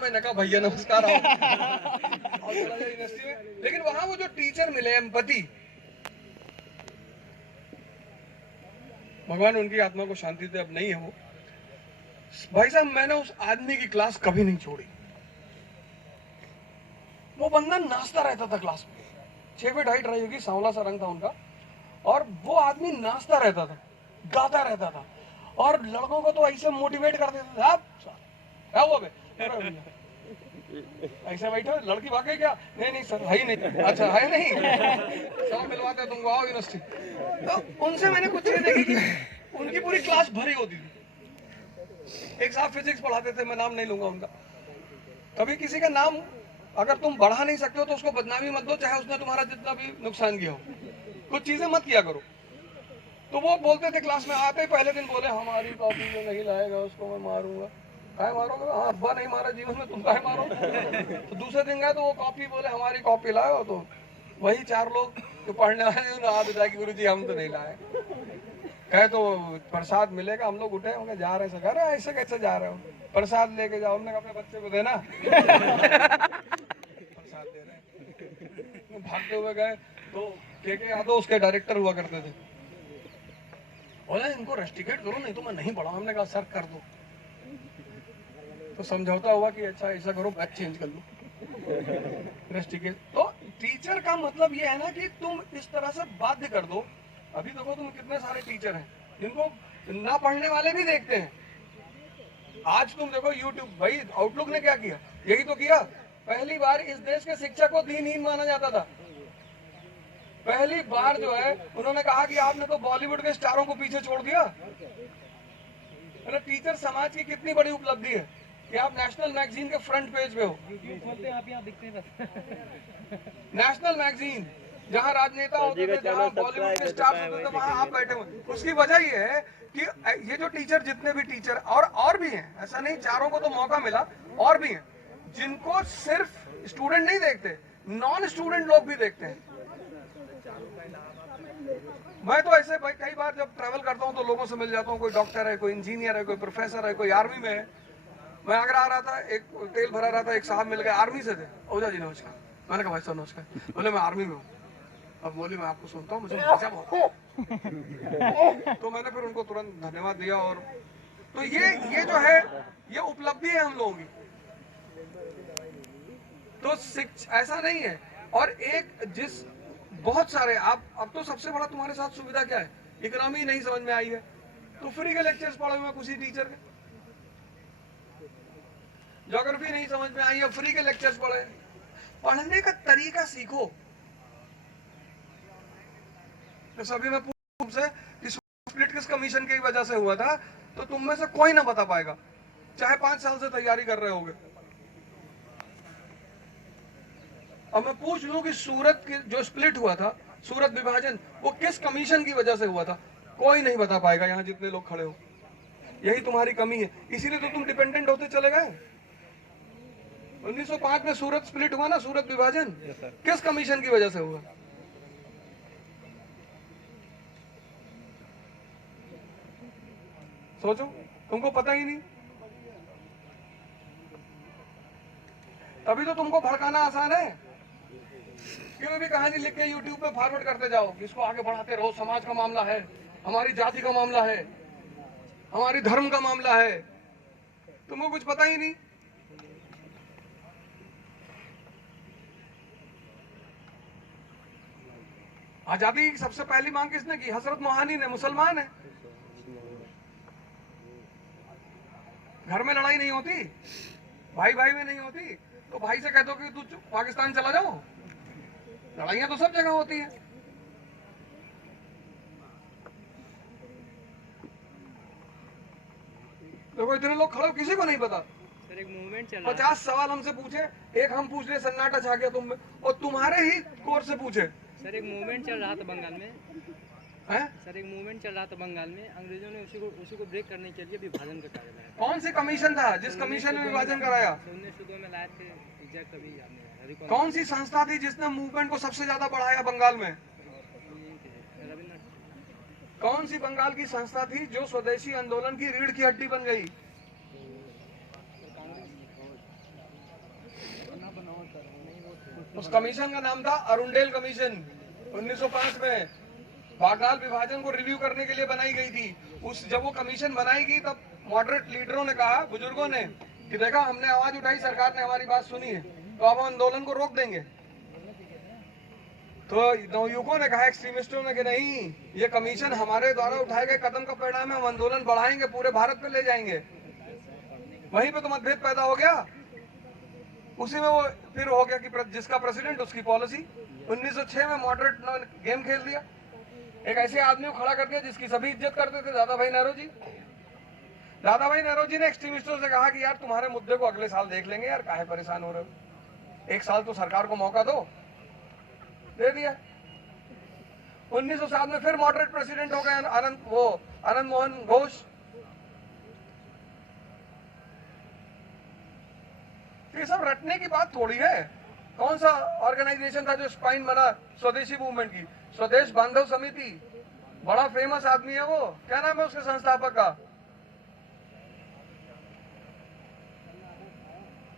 मैंने कहा भैया नमस्कार आओ और चला गया यूनिवर्सिटी में। लेकिन वहां वो जो टीचर मिले एम्पैथी, भगवान उनकी आत्मा को शांति दे, अब नहीं है वो भाई साहब। मैंने उस आदमी की क्लास कभी नहीं छोड़ी। वो बंदा नाचता रहता था क्लास में, 6 फीट हाइट रही होगी, सांवला सा रंग था उनका, और वो आदमी नाचता रहता था, गाता रहता था, और लड़कों को तो ऐसे मोटिवेट कर देता था। क्या हुआ बे? ऐसे बैठे लड़की भागे क्या? नहीं नहीं सर, है ही नहीं। अच्छा है नहीं, सब मिलवाते तुमको, आओ यूनिवर्सिटी। तो उनसे मैंने कुछ चीजें देखी कि उनकी पूरी क्लास भरी होती थी। एक साहब फिजिक्स पढ़ाते थे, मैं नाम नहीं लूंगा उनका। कभी किसी का नाम अगर तुम बढ़ा नहीं सकते हो तो उसको बदनामी मत दो, चाहे उसने तुम्हारा जितना भी नुकसान किया हो। कुछ चीजें मत किया करो। तो वो बोलते थे क्लास में आते ही पहले दिन बोले, हमारी कॉपी जो नहीं लाएगा उसको मैं मारूंगा। काय मारोगे? हाँ, अब्बा नहीं मारा जीवन में, तुम काय मारो? तो दूसरे दिन गए तो वो कॉपी बोले हमारी कॉपी लाओ। तो वही 4 लोग जो पढ़ने वाले हाथ उठाए कि गुरु जी हम तो नहीं लाए। कहे तो प्रसाद मिलेगा। हम लोग उठे होंगे, जा रहे हैं। कह रहे ऐसे कैसे जा रहे हो? प्रसाद लेके जाओ। हमने अपने बच्चे को देना प्रसाद दे रहे। भागते हुए गए तो के यादव उसके डायरेक्टर हुआ करते थे, बोले इनको रेस्टिकेट करो नहीं तो मैं नहीं पढ़ा। हमने कहा सर कर दो। तो समझौता हुआ कि अच्छा ऐसा करो, बैच चेंज कर लो रेस्टिकेट। तो टीचर का मतलब ये है ना कि तुम इस तरह से बाध्य कर दो। अभी देखो तुम कितने सारे टीचर हैं जिनको ना पढ़ने वाले भी देखते हैं। आज तुम देखो यूट्यूब, भाई आउटलुक ने क्या किया? यही तो किया। पहली बार इस देश के शिक्षक को दीनहीन माना जाता था। पहली बार जो है उन्होंने कहा कि आपने तो बॉलीवुड के स्टारों को पीछे छोड़ दिया। टीचर समाज की कितनी बड़ी उपलब्धि है कि आप नेशनल मैगजीन के फ्रंट पेज पे हो। आप यहाँ दिखते हैं नेशनल मैगजीन, जहाँ राजनेता होते थे, जहाँ बॉलीवुड के स्टार्स होते थे, वहाँ आप बैठे हुए। उसकी वजह ये है कि ये जो टीचर, जितने भी टीचर और भी हैं, ऐसा नहीं चारों को तो मौका मिला, और भी हैं जिनको सिर्फ स्टूडेंट नहीं देखते, नॉन स्टूडेंट लोग भी देखते हैं। मैं तो ऐसे भाई कई बार जब ट्रैवल करता हूँ तो लोगों से मिल जाता हूँ। कोई डॉक्टर है, कोई इंजीनियर है, कोई प्रोफेसर है, कोई आर्मी में है। मैं आगरा आ रहा था, एक तेल भरा रहा था, एक साहब मिल गए, आर्मी से थे। ओझा जी नमस्कार। मैंने कहा भाई साहब नमस्कार। बोले मैं आर्मी में हूँ। अब बोली मैं आपको सुनता हूँ, मुझे मजा बहुत। तो मैंने फिर उनको तुरंत धन्यवाद दिया। और तो ये जो है ये उपलब्धि है हम लोगों की। तो ऐसा नहीं है। और एक जिस बहुत सारे आप, अब तो सबसे बड़ा तुम्हारे साथ सुविधा क्या है? इकोनॉमी नहीं समझ में आई है तो फ्री के लेक्चर्स पढ़े हुए किसी टीचर के। ज्योग्राफी नहीं समझ में आई है, फ्री के लेक्चर्स पढ़े। पढ़ने का तरीका सीखो। तो सभी में तुमसे कि स्प्लिट किस कमीशन की वजह से हुआ था, तो तुम में से कोई ना बता पाएगा, चाहे 5 साल से तैयारी कर रहे होगे। अब मैं पूछ लूं कि सूरत की जो स्प्लिट हुआ था, सूरत विभाजन, वो किस कमीशन की वजह से हुआ था, कोई नहीं बता पाएगा यहाँ जितने लोग खड़े हो। यही तुम्हारी कमी है, इसीलिए तो तुम डिपेंडेंट होते चले गए। 1905 में सूरत स्प्लिट हुआ ना, सूरत विभाजन, किस कमीशन की वजह से हुआ? सोचो, तुमको पता ही नहीं। तभी तो तुमको भड़काना आसान है। क्यों भी कहानी लिख के यूट्यूब पे फॉरवर्ड करते जाओ, इसको आगे बढ़ाते रहो। समाज का मामला है, हमारी जाति का मामला है, हमारी धर्म का मामला है, तुमको कुछ पता ही नहीं। आजादी की सबसे पहली मांग किसने की? हजरत मोहानी ने, मुसलमान है। घर में लड़ाई नहीं होती, भाई भाई में नहीं होती, तो भाई से कह दो कि तू पाकिस्तान चला जाओ। लड़ाइयां तो सब जगह होती है। देखो इतने लोग खड़े, किसी को नहीं पता। सर एक मूवमेंट चल रहा है। 50 सवाल हमसे पूछे, एक हम पूछ रहे, सन्नाटा छा गया तुम में, और तुम्हारे ही कोर्स से पूछे। सर एक मूवमेंट चल रहा था बंगाल में है? सर एक मूवमेंट चल रहा था बंगाल में, अंग्रेजों ने उसी को ब्रेक करने के लिए विभाजन का कार्य लाया। कौन सी कमीशन था जिस कमीशन में विभाजन कराया? 1902 में लाए थे, एग्जैक्ट अभी याद नहीं है। कौन सी संस्था थी जिसने मूवमेंट को सबसे ज्यादा बढ़ाया बंगाल में? कौन सी बंगाल की संस्था थी जो स्वदेशी आंदोलन की रीढ़ की हड्डी बन गई? उस कमीशन का नाम था अरुंडेल कमीशन। 1905 में बंगाल विभाजन को रिव्यू करने के लिए बनाई गई थी। जब वो कमीशन बनाई गई तब मॉडरेट लीडरों ने कहा, बुजुर्गों ने, कि देखा हमने आवाज उठाई, सरकार ने हमारी बात सुनी है, तो अब आंदोलन को रोक देंगे। तो नवयुवकों ने कहा, एक्सट्रीमिस्टों ने, कि नहीं, ये कमीशन हमारे द्वारा उठाए गए कदम का परिणाम है, हम आंदोलन बढ़ाएंगे, पूरे भारत में ले जाएंगे। वहीं पे तो मतभेद पैदा हो गया। उसी में वो फिर हो गया कि जिसका प्रेसिडेंट उसकी पॉलिसी। 1906 में मॉडरेट ने गेम खेल दिया, एक ऐसे आदमी को खड़ा कर दिया जिसकी सभी इज्जत करते थे, दादा भाई नेहरू जी। दादा भाई नेहरू जी ने एक्सट्रीमिस्टों से कहा कि यार तुम्हारे मुद्दे को अगले साल देख लेंगे, यार काहे परेशान हो रहे हो, एक साल तो सरकार को मौका दो। दे दिया। 1907 में फिर मॉडरेट प्रेसिडेंट हो गए आनंद मोहन घोष। ये सब रटने की बात थोड़ी है। कौन सा ऑर्गेनाइजेशन था जो स्पाइन बना स्वदेशी मूवमेंट की? स्वदेश बांधव समिति। बड़ा फेमस आदमी है वो, क्या नाम है उसके संस्थापक का?